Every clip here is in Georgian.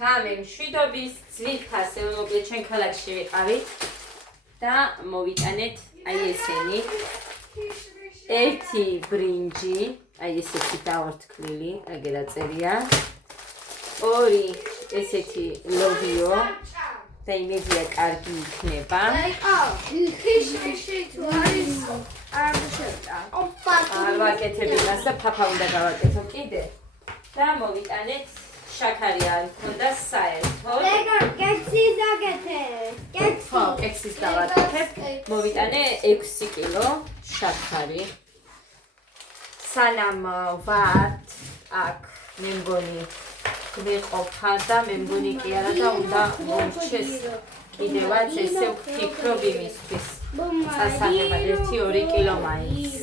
ხამე მშვიდობის ძვირფას ეულობლე ჩვენ ქალაქში ვიყავით და მოვიტანეთ აი ესენი ერთი ბრინჯი აი ესეთი დაორთქლილი აგერ აწერია ორი ესეთი ლობიო და იმედია კარგი იქნება არ ვაკეთებინას და ფაფა უნდა გავაკეთო კიდე და მოვიტანეთ შაქარი არ მქონდა საერთოდ კექსის დაგეთე ხო კექსის დავაკეთებ მოვიტანე 6 კილო შაქარი სანამ ვართ აქ მე მგონი გვეყოფა და მე მგონი კი არა და უნდა მომრჩეს კიდევაც ესე ვფიქრობ იმისთვის სასანებად 1-2 კილო მაინც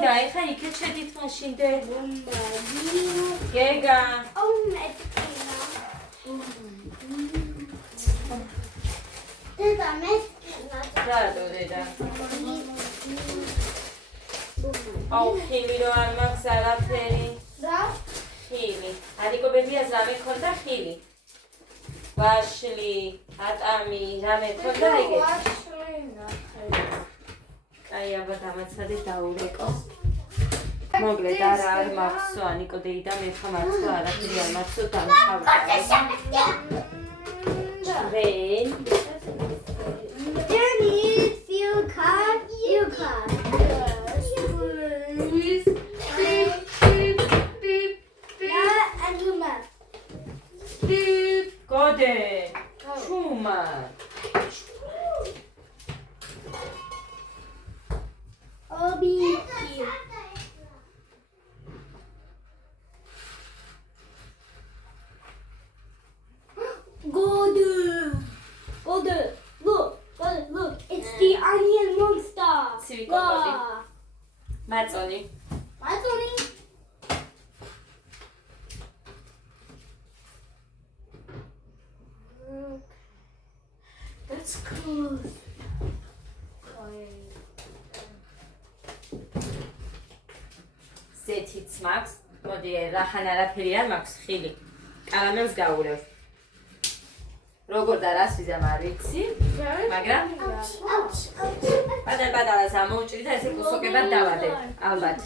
და ეხა იქეთ შედით მაშინდე გეგა დედა მესკინა რატო დედა აუ ხილი რო არ მაქვს არაფერი რა ხილი არიკო ბებიას რამე ქონდა ხილი ვაშლი ატამი რამე ქონდა ეგეთი აი აბა დამაცადე დაურეკო მოკლედ არა არ მახსოვ ანიკო დეიდა მე ხამაცო არაფერი არ მახსოვ დამთავრდა ჩვენ Dennis, you can't. Yeah, and you must. გოდე ჩუმა Obi. Look, it's the onion monster. ცივიკობოდი მაწონი That's cool. ზეთიც მაქვს მოდი რახან არაფერი არ მაქვს ხილი კარამელს გაურევ როგორ და რას ვიზამ არ ვიცი მაგრამ პატარ-პატარას ამოვჭრი და ესე კუსოკებად დავადე ალბათ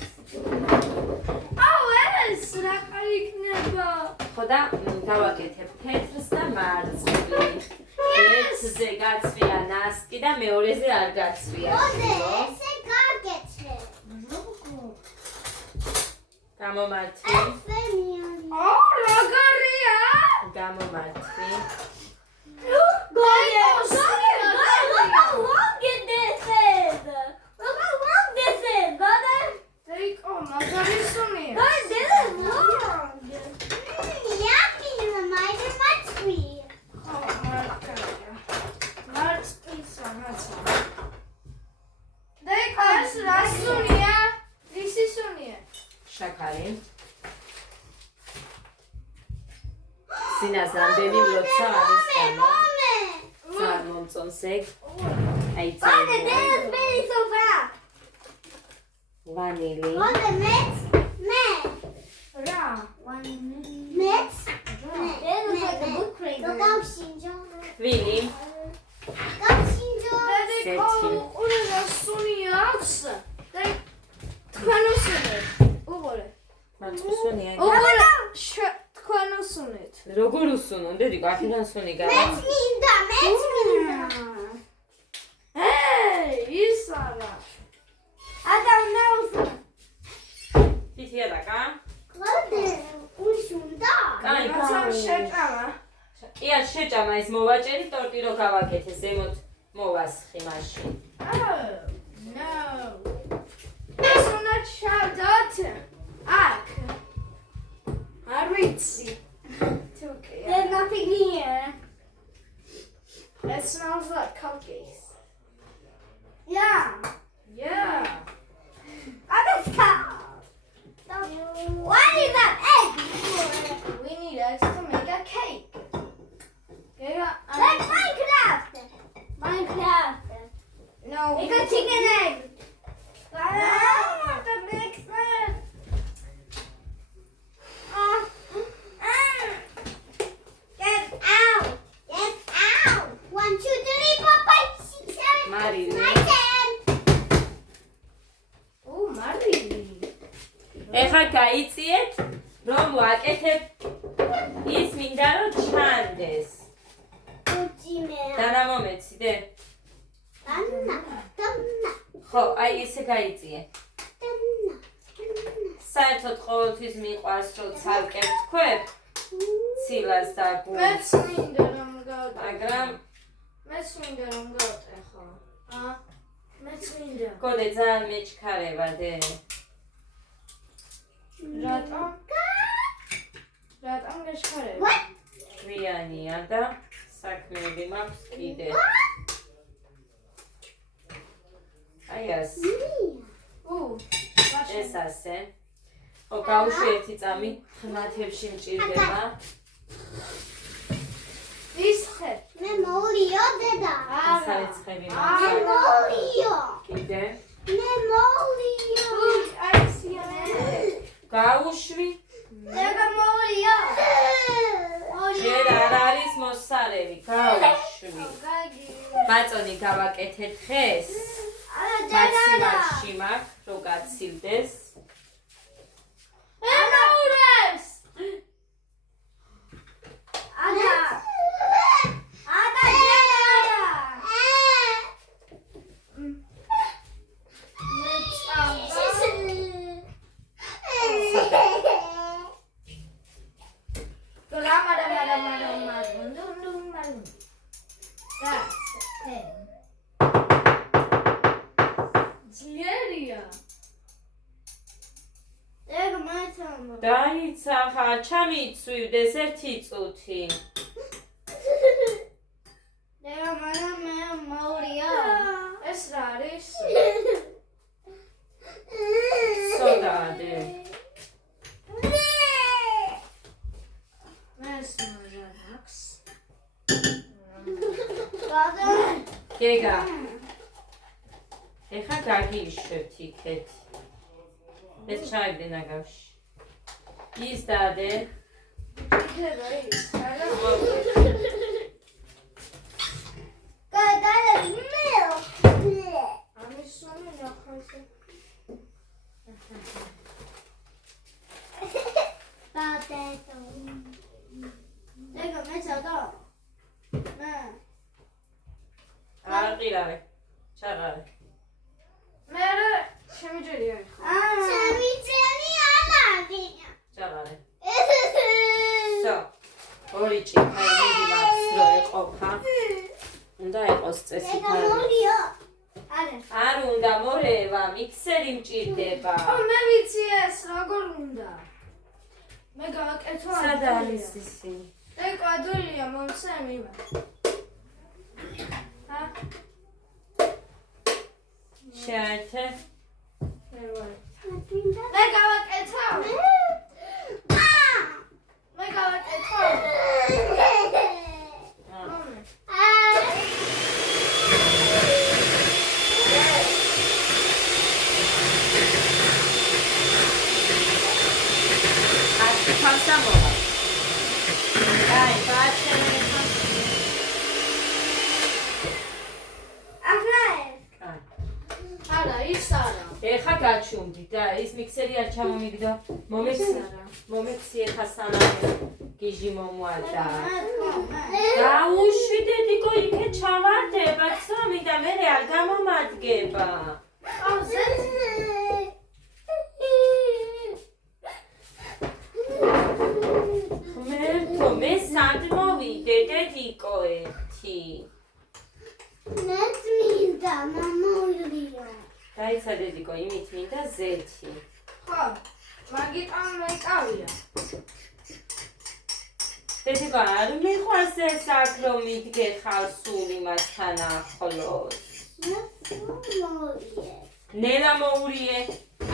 ეს რა კარი იქნება? ხო და დავაკეთებ თეთრს და მარწყვი ერთზე გაცვია ნასკი და მეორეზე არ გაცვია ესე გაგეცე. გამომართვი როგორია? გამომართვი შაქარი სინას რამდენი როცა არის გამო სარ მომწონს ეგ აი ვანილი ვილი როგორ უსუნონ დედი აქედან სუნი გავა მეც მინდა ისარა თითია დაკა გოდე უშუნდა კაი შეჭამა ია შეჭამა ეს მოვაჭერი ტორტი რო გავაკეთე ზემოთ მოვასხი მაშინ no ეს უნდა ჩავდოთ აქ არ ვიცი There's nothing here. It smells like cookies. Yeah. Yeah. Oh, that's cow. What is that egg? We need eggs to make a cake. Like Minecraft. Minecraft. No. It's a chicken egg. მარილი. მარილი. ეხლა გაიწიეთ, რომ ვაკეთებ ის მინდა რომ ჩანდეს. დანა მომეციდე? ხო, აი ესე გაიწიე. საერთოდ ყოველთვის მიყვარს რომ ცალკე ვთქვებ ცილას და გულს. მეც მინდა რომ გავუტე. მაგრამ მეც მინდა რომ გავუტე ხო? მეც მინდა. გოდე ძალიან მეჩქარება დე. რატომ? რატომ გეშქარება? გვიანია და საქმეები მაქვს კიდე. აი ეს. ეს ასე. ხო, გავუშვი ერთი წამი ხმათებში მჭირდება. ისხე. მე მოვლიო დედა. ასარეცხები მაქვს. მოვლიო. კიდე. მე მოვლიო. აი სიანე. გავუშვი. lega მოვლიო. ჯერ არ არის მოსარევი. გავუშვი. გაგი. მაწონი გავაკეთეთ დღეს. მაქსიმალში მაქვს რომ გაცილდეს. ემაურებს. ადა. ადა დედა. დაიცა ხა ჩამიწვივდეს ერთი წუთი. ეს რა არის? სოდადე. ეს რა აქვს? გეგა. ეხა გაგიშვებთ იქეთ. ეს ჩაიგდე ნაგავში. ის დადე. იქნება ის. ამის სული ნახავსე. lega მეცადო. არყირავე. ჩაღარე. მე შემიჯერია ხო? ჩაღარე. სო. ორი ჭიქა მიდი მაქვს რო ეყოფა. უნდა იყოს წესი ფარი. არ უნდა მორევა, მიქსერი მჭირდება. მე ვიცი ეს როგორ უნდა. მე გავაკეთო ამ. სად არის ისინი? კვადრილია მომცემი. შეერთე. მე გავაკეთო. მე გავაკეთო. ხალხა მოვა. აი, ბაჩები. არა, ის არა. ეხა გაჩუმდი და ის მიქსერი არ ჩამომიგდო. მომეცი ეხა სანამ გიჟი მომვალდა. დაუშვი დედიკო იქე ჩავარდება ცომი და მე არ გამომადგება. მე სად მოვიდე დედიკო ერთი. დაიცა დედიკო იმით მინდა ზეთი. ხო, მაგიტან მეკავია. დედიკო არ მიყვარს ეს აქ რომ მიდგე ხარ სული მასთან ახლოს. ნელა მოურიე.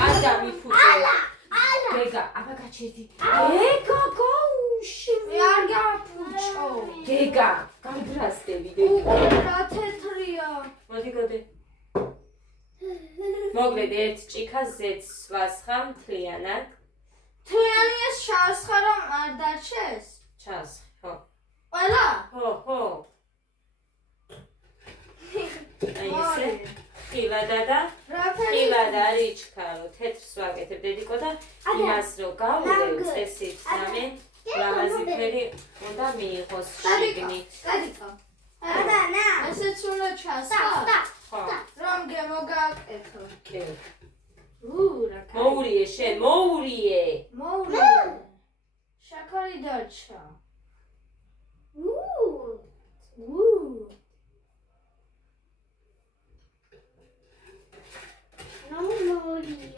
არ დამიფუძე. გეგა, აბა გაჩერდი. გეგა გაუშვი. მე არ გაფუჭო. გეგა, გაიბრასდები დედიკო. რა თეთრია. მოდი გოდე. მოგლედ ერთ ჭიქას ზეთს ვასხამ მთლიანად. თლიანი ეს შავსხა რომ არ დარჩეს? ჩას, ხო. ყველა? ხო, ხო. აი ესე ხილადა და რაფერი ხილადა არ იჩქარო თეთრს ვაკეთებ დედიკო და იმას რო გავურევ წესით რამე ლამაზი ფერი უნდა მიიღოს შიგნით გადიკო ადა ნა ესეც უნდა ჩასვა ხო რომ გემოგაკეთო კი რა კაი მოურიე შენ მოურიე მოვლე შაქარი დარჩა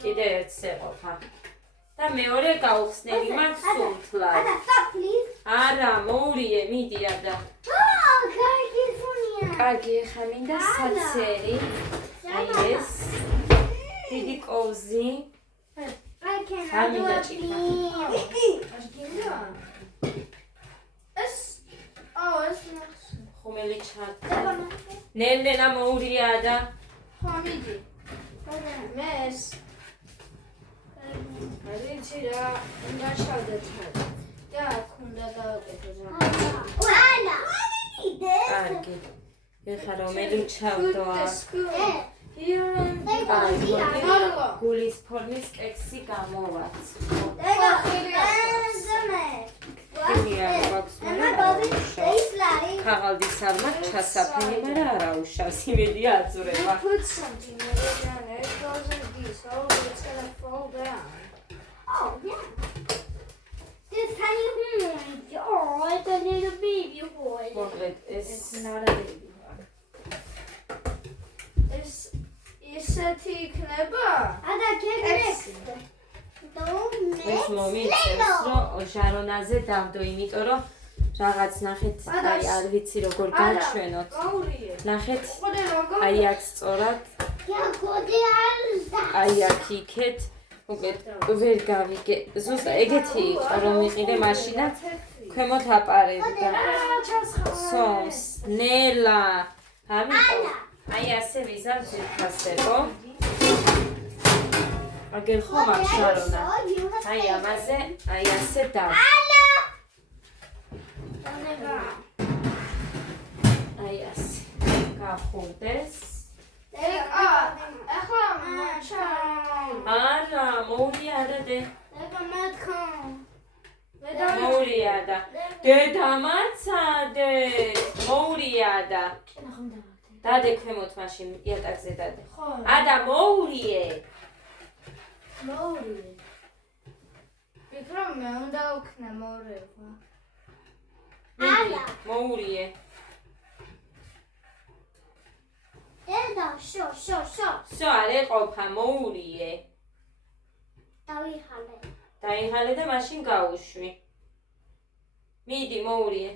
კიდე ერთს ეყოფა და მეორე გაუხსნელი მაქვს სულთლად ადა stop please არა მოურიე მიდი ადა კარგი სუნია კარგი ხა მინდა საცერი აი ეს დიდი კოვზი I can ამინდა do ჭიქა არ გინდა ეს ეს ხუმელი ჩარტა ნენენა მოურია და ხომიდი მეს რიცი რა უნდა ჩავდეთ და ქუნდა გავაკეთო რა ანა კარგი ეხა რომელი ჩავდო გულის ფორმის კექსი გამოვაც ქაღალდის არმა ჩასაფენი მაგრამ არა უშავს იმედია აწურება Put something in it and it goes like this, so it's gonna fall down. Oh, yeah. This tiny horn. Oh, it's a little baby horn. მოკლედ ეს It's not a baby one. ისეთი იქნება? Ada, get X. Don't ეს მომიწევს რომ ჟარონაზე დავდო იმიტომ რომ რაღაც ნახეთ აი არ ვიცი როგორ გაჩვენოთ გაურიე. ნახეთ ხოდე როგორ? აი აქ სწორად Yeah, go there. აი აქ იქეთ უკეთ ვერ გავიგე ზუსტად ეგეთი იყო რომ იყიდე მაშინა ქვემოთ აპარებდა სოს ნელა ამიტომ აი ასე ვიზარ ძირფასებო აგერ ხომ აქ შარონა აი ამაზე აი ასე და აი ასე გახურდეს ახლა არა მოურია და დე მე მოურია და დედამაცადე მოურია და დადე ქვემოთ მაშინ იატაკზე დადე ხო ადა მოურიე მოურიე ვიქრა მე უნდა ვქნა მორევა მოურიე Deda, sho. სო არ ეყოფა მოურიე დავიხალე. დაიხალე და მაშინ გაუშვი მიდი მოურიე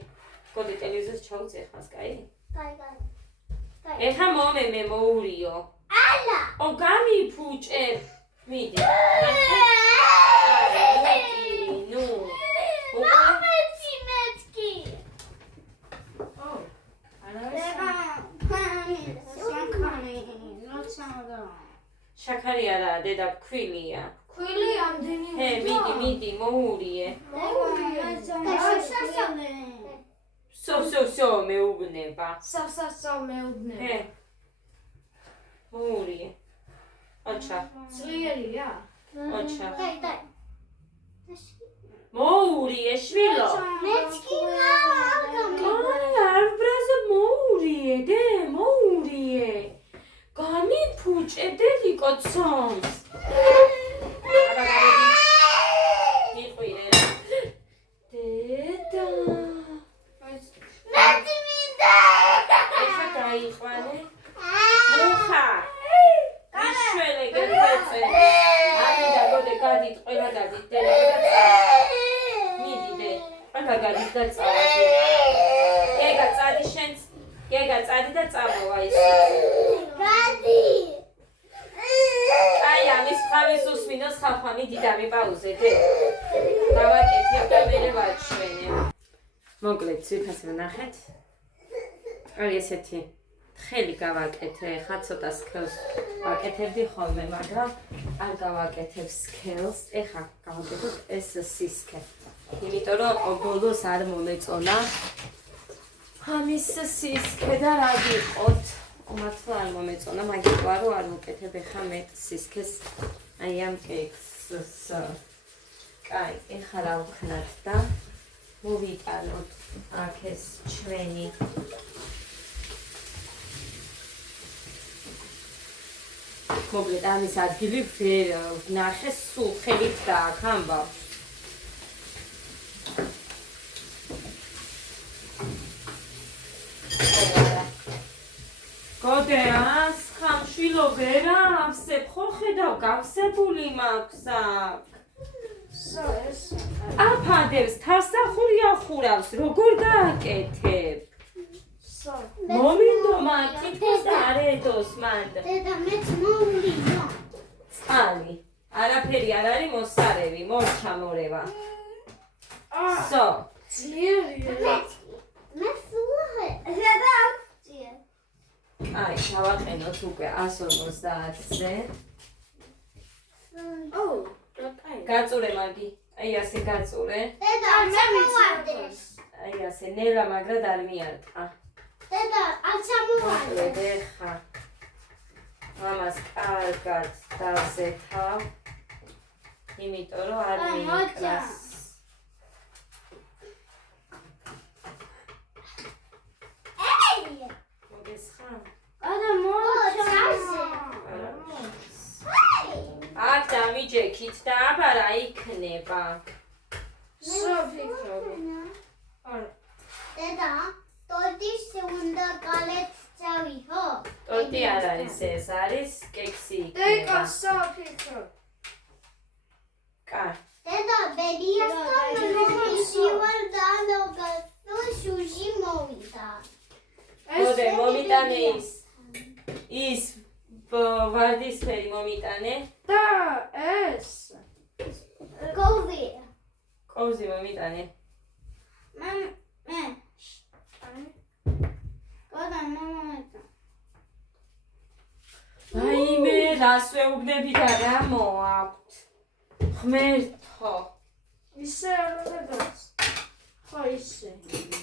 გოდი ტელევიზორს ჩაუწე ხას კაი Dai. ეხა მომე მე მოურიო ალა. ო გამიფუჭე მიდი ნუ მეთკი. შაქარი არა დედა ქვილია ქვილი ამდენი ჰე მიდი მოურიე სო მეუბნება სავსავსავ მეუბნება ჰე მოურიე ოჩა ძლიერია ოჩა Dai. მოურიე შვილო მეთკი არ ბრაზა მოურიე დე მოურიე გამიფუჭე დედიკო ცომს დედა ეხა დაიყვანე მუხა იშველე გეწე ამიდა გოდე გადით ყველა დადით დედა მიდი დე ყველა გადით და წავედი ეგა წადი შენც ეგა წადი და წამოვა ისე აი ამის ხავის უსმინოს ხალხმა მიდი დამიპაუზე დე დავაკეთებ და მერე ვაჩვენე მოკლედ ციფასე ნახეთ აი ესეთი ხელი გავაკეთე ხა ცოტა სქელს ვაკეთებდი ხოლმე მაგრამ არ გავაკეთებ სქელს ეხა გავაკეთებ ეს სისქე იმიტომ რომ ბოლოს არ მომეწონა ამის სისქე და რა გიყოთ მართლა არ მომეწონა, მაგიტყვა რომ არ ვუკეთებ ეხა მე სისქეს აი ამ კექსს. კაი, ეხა რა ვქნათ და მოვიტანოთ აქ ეს ჩვენი მოკლედ ამის ადგილი ვერ ვნახე, სულ ხელით დააქვს ამბავს. გოდეას ხამშვილო ვერა ავსებ, ხო ხედავ გავსებული მაქვს აქ. აფადებს თავსახური ახურავს, როგორ გააკეთებ? მომინდო მან თითქოს არ ედოს მან. დედა მეც მოვიდო. წყალი. არაფერი არ არის მოსარევი, მორჩა მორევა. სო. ძლიერია. მე სულ დედა აღწია. აი, დავაყენოთ უკვე 150-ზე. ო, კაი. გაწურე მაგი. აი ასე გაწურე. დედა მე მოვარდეს. აი ასე ნელა მაგრად არ მიარტყა. დედა აცა მოვარდეს. ეხა ამას კარგად დავზეთავ. იმიტომ რომ არ მიიკრას. ეი! მოგესხა? არა მოჩაზე. აქ დამიჯექით და აბარა იქნება. სოფიქრობ. არა. დედა, ტორტის უნდა კალეთ წავი, ხო? ტორტი არ არის ეს, არის კექსი დეკა იქნება. სოფიქრობ. კარ. დედა, ბედიასთან შევარ დანოგა, თუ შუში მოვიდა. გოდე მომიტანე ის ვარდისფერი მომიტანე. და ეს. გოვი. კოვზი მომიტანე. მე. გოდა მომენტა. აიმე რას ვეუბნები და რა მოაქვთ. ღმერთო. ისე არ ხედავს. ხო ისე.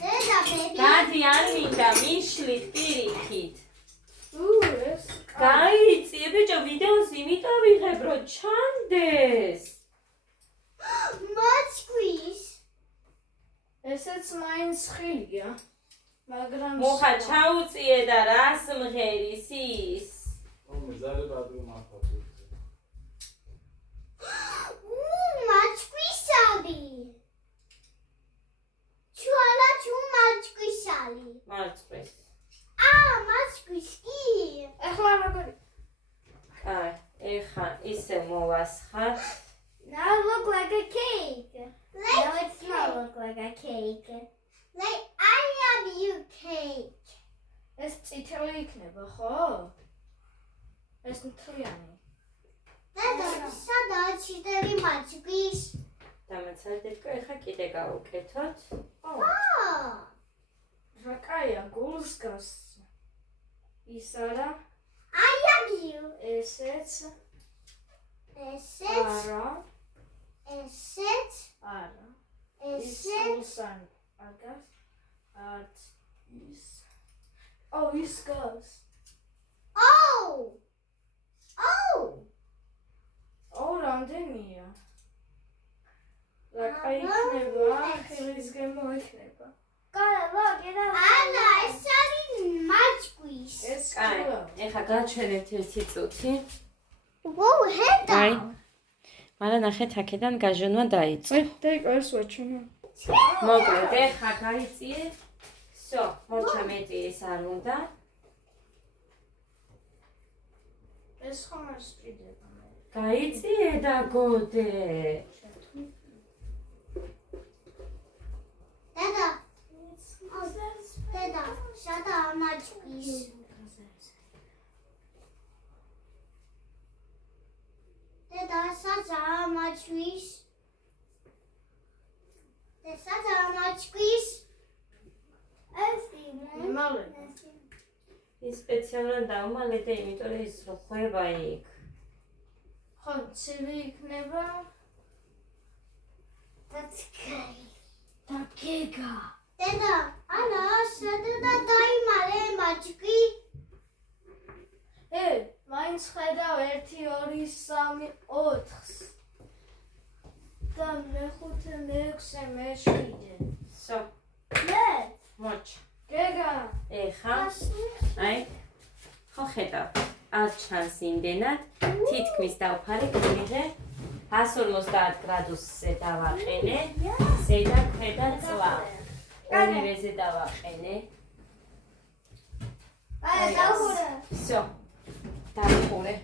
დედა, ბედი. დადი არ მინდა მიშლით პირიქით. ეს. გაიწიე ბიჭო ვიდეოს იმიტომ ვიღებ რომ ჩანდეს. მაჩკვის. ესეც მაინც ხილია. მაგრამ მუხა ჩაუწიე და რას მღერის ის. მაჩკვისალი. ჩუალა ჩუ მაჩკვისალი. მარწყვის. მაჩკვის კი. ეხლა როგორ აი, ეხა ისე მოვასხათ. Now look like a cake. No, it's not look like a cake. Like I love you cake. ეს წითელი იქნება, ხო? ეს მთლიანი. დედა, სადაა ჩიტერი მაჩკვის? დამეცადეთ, ეხა კიდე გავუკეთოთ. რა კაია, გულს გას. ის არა, I love you. ესეც Esset, არა, esset, არა. esset. ისულსან აგას. არც ის. ო, ის გას. Oh! Oh! ო, რამდენია? რა კაი იქნება, ხელის გემო იქნება. Anna, es არის მაჩკვის. ეს კაი, კულა. ეხა გაჩვენებთ ერთი წუთი. Wow, ჰედა. აი. მაგრამ ნახეთ აქედან გაჟონვა დაიწყო. დეკა ეს ვაჩვენე. მოკლედ, ეხა გაიწიე. всё, მორჩა მეტი ეს არ უნდა. ეს ხომ არ სპიდება. გაიწიე და გოდე. დედა. დედა, სადაა მაჩკვის? დედა, სადაა მაჩკვის? სადაა მაჩკვის? ეს იმენ. მალე. ის სპეციალურად დავმალე და იმიტომ რომ ის რო ხვება იქ. ხო, ცივი იქნება. That's great. დაგეგა. დედა, ანა, სადაა დაიმალე მაჩკვი? მაინც ხედავ 1 2 3 4-ს და მე-5 მე-6 მე-7 So, მე მოჩ. გეგა ეხა აი ხო ხედავ არ ჩანს იმდენად თითქმის დავფარე გმირე 150 გრადუსზე დავაყენე ზედა ქვედა წვა ორივეზე დავაყენე აი დაუხურე всё დავხურე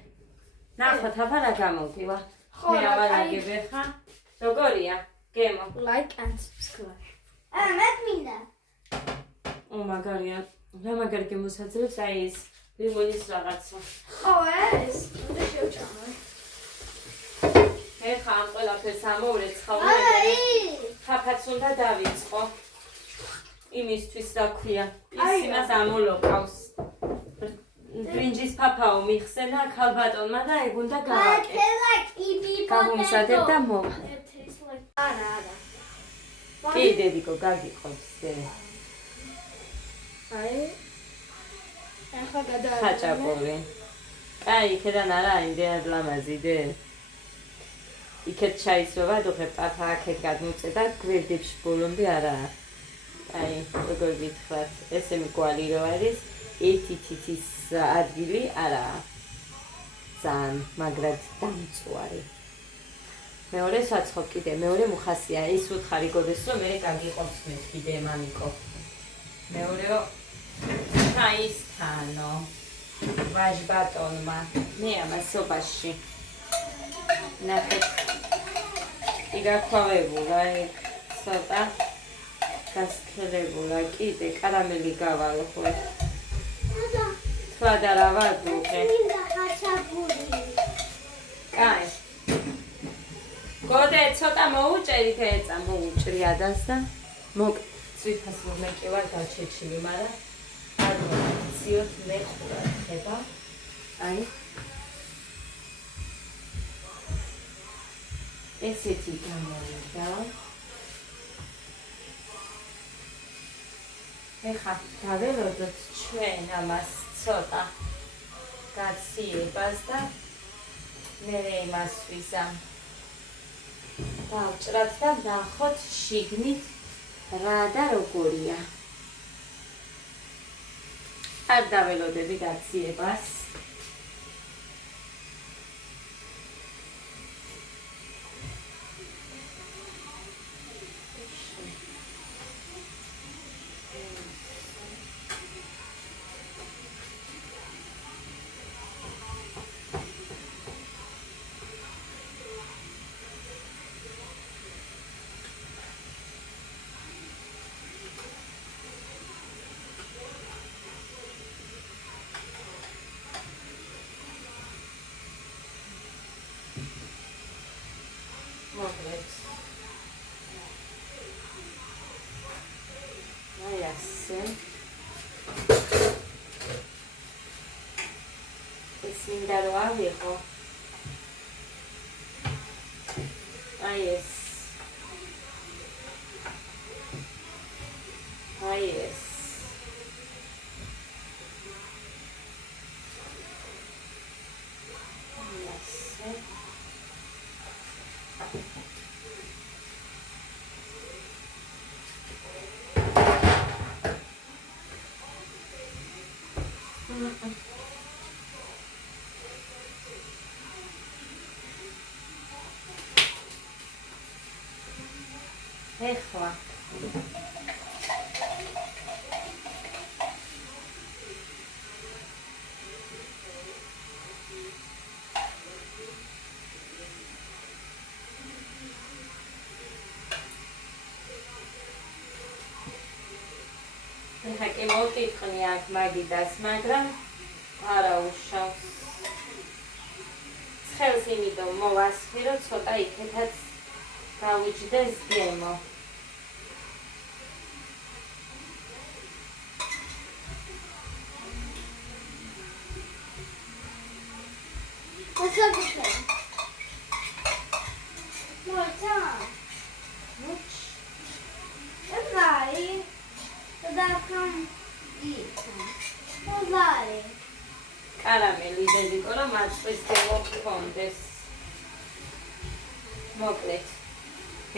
ნახოთ აბა რა გამოვივა ხო, მე აღარ აი. აგებ ხა როგორია გემო like and subscribe მე მინდა ო მაგარია რა მაგარი გემოსაძლევს აი ეს ლიმონის რაღაცა ხო ეს უნდა შევჭამო ეხა ამ ყველაფერს ამოვრეც ხავ აი ხაფაც უნდა დავიწყო იმისთვის რა ქვია ის აი, იმას ამოლოკავს ბრინჯის ფაფაო მიხსენა ქალბატონმა და ეგ უნდა გავაკეთე გამომზადებ და მოვა it tastes like არა კი დედიკო გაგიყობს აი ახლა გადააჭამე ხაჭაპური კაი იქიდან არა იმდენად ლამაზი დე იქეთ ჩაისვება დუხებ პაფა აქეთ გადმოწე და გვერდებში ბოლომდე არაა აი როგორ გითხრათ ესენი კვალი რო არის ერთი თითის ადგილი არაა ძალიან მაგრად დამწვარი მეორე საცხო კიდე მეორე მუხასია ის უთხარი გოდეს რომ მე გაგიყობს მე კიდე მამიკო მეორეო ჩაისთანო ვაჟბატონმა მე ამასობაში ნახეთ იგაქვავებულა ეგ ცოტა გასქელებულა კიდე კარამელი გავალო ხო თქვა და რა ვაგუყე კაი გოდე ცოტა მოუჭერით ეცა მოუჭრი ადას და მოკ ცვითას მომეკი ვარ გაჩეჩილი მაგრამ არ მოვიციოთ მე ხურად ხება აი ესეთი გამოვიდა ეხა დაველოდოთ ჩვენ ამას ცოტა გაციებას და მე იმას ვიზამ დავჭრათ და ნახოთ შიგნით რა და როგორია არ დაველოდები გაციებას მოკლედ აი ასე ეს მინდა რომ ავიღო აი ეს აი ეს ასე ეხლა ეხლა კი მოვკითხნი აქ მაგიდას მაგრამ არა უშავს ცხელს იმიტომ მოვასხირო ცოტა იქეთაც გავიჯდეს გემო კარამელი დედიკო, რომ აწვის გემო გქონდეს. მოკლედ.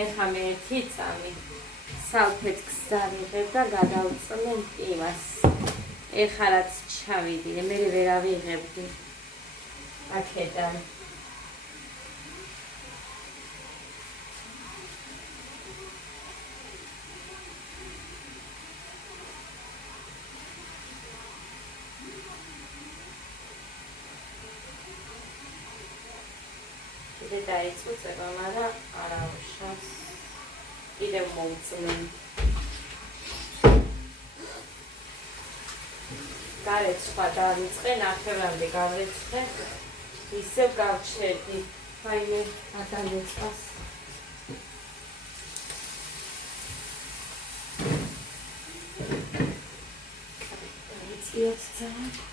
ეხლა მე 1 წამი სალფეტკს დავიღებ და გადავწმენ პივას. ეხლა რაც ჩავიდი, მე ვერ ავიღებდი. აქედან. დაიწყო წება, მაგრამ არა უშავს. კიდევ მოვწმენ. გარეცხვა დავიწყე, ნახევრამდე გავეცხე. ისევ გავჩერდი. აიმე ადალეწყას. დაიწყიოთ ძალიან.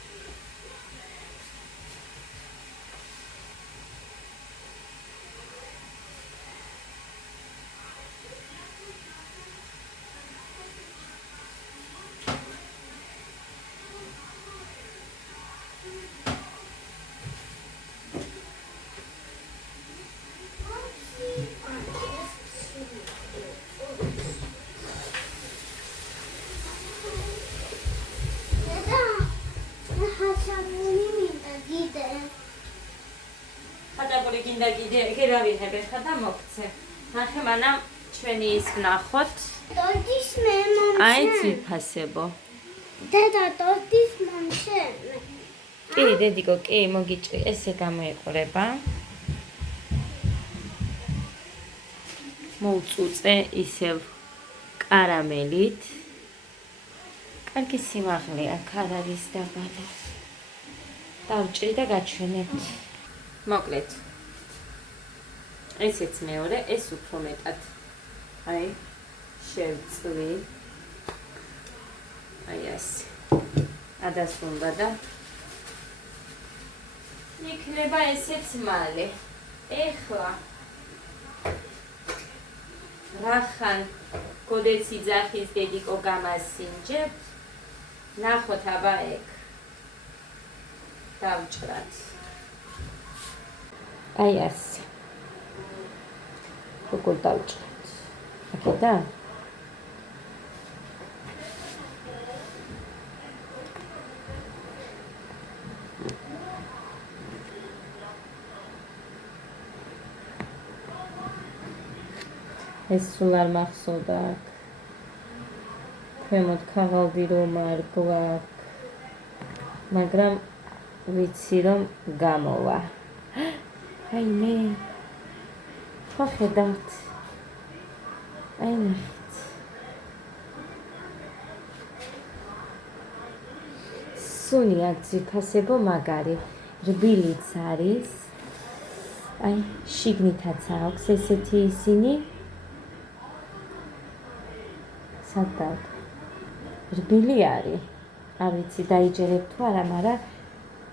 ხატაპური გინდა გერავიღებ ხა და მოგცე. ნახე მანამ ჩვენი ის ვნახოთ. ტორტის მე მომშენ. აი ძვირფასებო. დედა ტორტის მომშენ. კი, დედიკო, კი, მოგიჭრი, ესე გამოიყურება. მოვწუწე ისევ კარამელით. კარგი სიმაღლე აქ არ არის დაბალი. დავჭრი და გაჩვენებთ. მოკლედ. ესეც მეორე, ეს უფრო მეტად. აი, შევწვი. აი ასე. ადასრულდა და იქნება ესეც მალე. ეხლა რახან გოდეცი ძახის დედიკო გამასინჯებ. ნახოთ აბა ეგ. დავჭრათ. აი ასე. როგორ დავჭრათ. აქედან? ეს სულ არ მახსოვდა აქ. ქვემოთ ქაღალდი რომ არ გვაქვს. მაგრამ ვიცი რომ გამოვა. აი მე. ხო ხედავთ. აი ნახეთ. სუნი აქ ძირფასებო მაგარი. რბილიც არის. აი შიგნითაც აქვს ესეთი ისინი. სადავთ. რბილი არის. არ ვიცი დაიჯერებ თუ არა, მაგრამ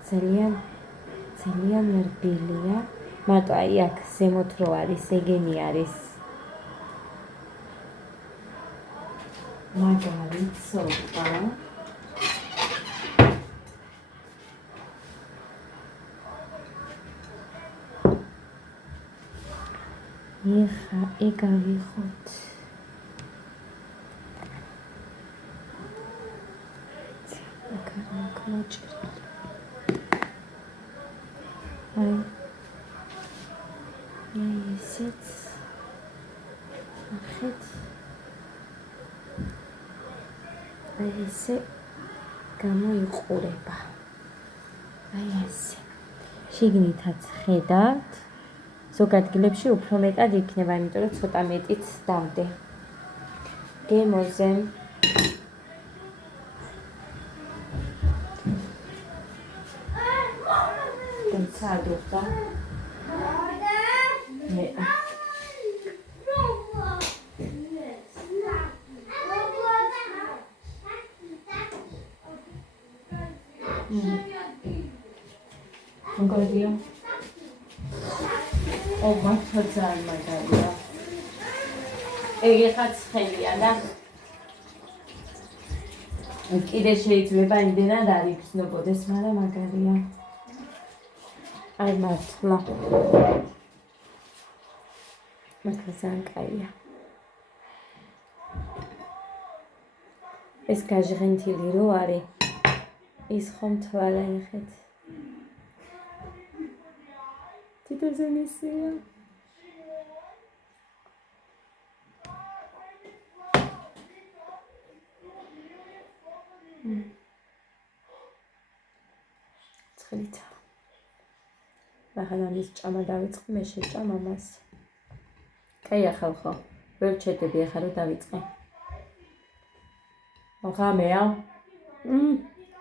ძალიან რბილია. მარტო აი აქ ზემოთ რო არის, ეგენი არის. მაგარი ცოტა. ეხა ეგ ავიღოთ. აი ესეც ნახეთ. აი ესე გამოიყურება. აი ესე. შიგნითაც ხედავთ. ზოგ ადგილებში უფრო მეტად იქნება, იმიტომ რომ ცოტა მეტიც დავდე. გემოზე სადუხდა. მე მოგადია. მართლა ძალიან მაგარია. ეგ ეხაც ხელია და კიდე შეიძლება იმდენად არ იგრძნობოდეს, მაგრამ მაგარია. აი მართლა. მართლა ძალიან კაია. ეს გაჟღენთილი რო არის, ის ხომ თვალა იხეთ. თითოზე მისია. ცხლიცა. ახლა ამის ჭამა დავიწყე, მე შეჭამ ამას. კაია ხალხო, ვერ ჩედები ახლა რომ დავიწყე. ახლა მეა.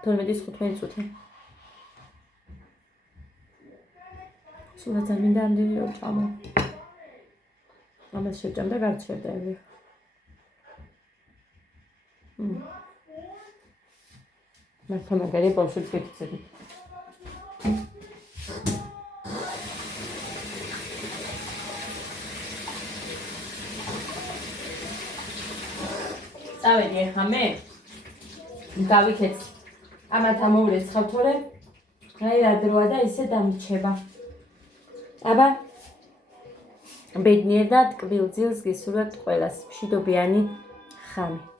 12-15 წუთი. სულაც არ მინდა ამდენი რომ ჭამო. ამას შეჭამ და გარჩევდები. მართლა მაგარია ბავშვებს გეკიცები. წავედი ახლა მე გავიქეც ამათ ამოვრეცხავ თორე აი რა დროა და ისე დამიჩება. აბა ბედნიერ და ტკბილ ძილს გისურვებთ ყველას. მშვიდობიანი ხანი.